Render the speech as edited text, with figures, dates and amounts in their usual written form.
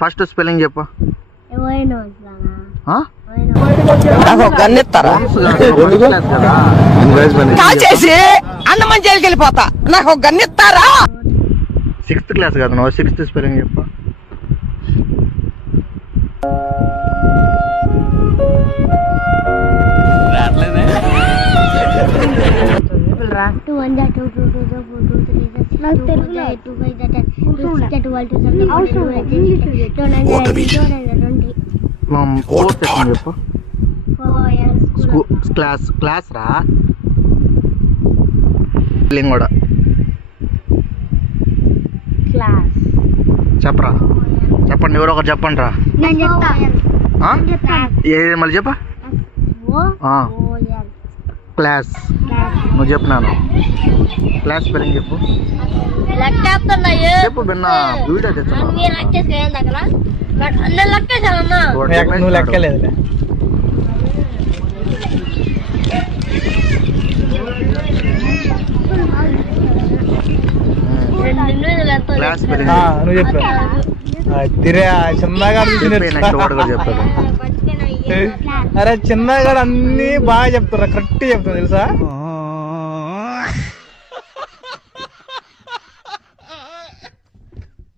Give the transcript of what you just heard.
First spelling చెప్పు. చేసి అన్నమని జైలుకి వెళ్ళిపోతా. నాకు ఒక గన్ ఇస్తారా? 6th క్లాస్ కదా నువ్వు. 6th స్పెల్లింగ్ చెప్పు. చెప్పు. క్లాస్ రా స్పెల్లింగ్ కూడా చెప్పరా. చెప్పండి, ఎవరో ఒకరు చెప్పండి రా. ఏ మళ్ళీ చెప్పా. క్లాస్ నువ్వు చెప్పినాను. క్లాస్ స్పెల్లింగ్ చెప్పు. చెప్పు బిన్న వీడియో తెచ్చాను. నువ్వు లెక్కలేదులే. క్లాస్ స్పెల్లింగ్ నువ్వు చెప్పు. తిరే చిన్నగాడు చెప్పాడు. అరే చిన్నగాడు అన్ని బాగా చెప్తారా, కరెక్ట్ చెప్తాను తెలుసా.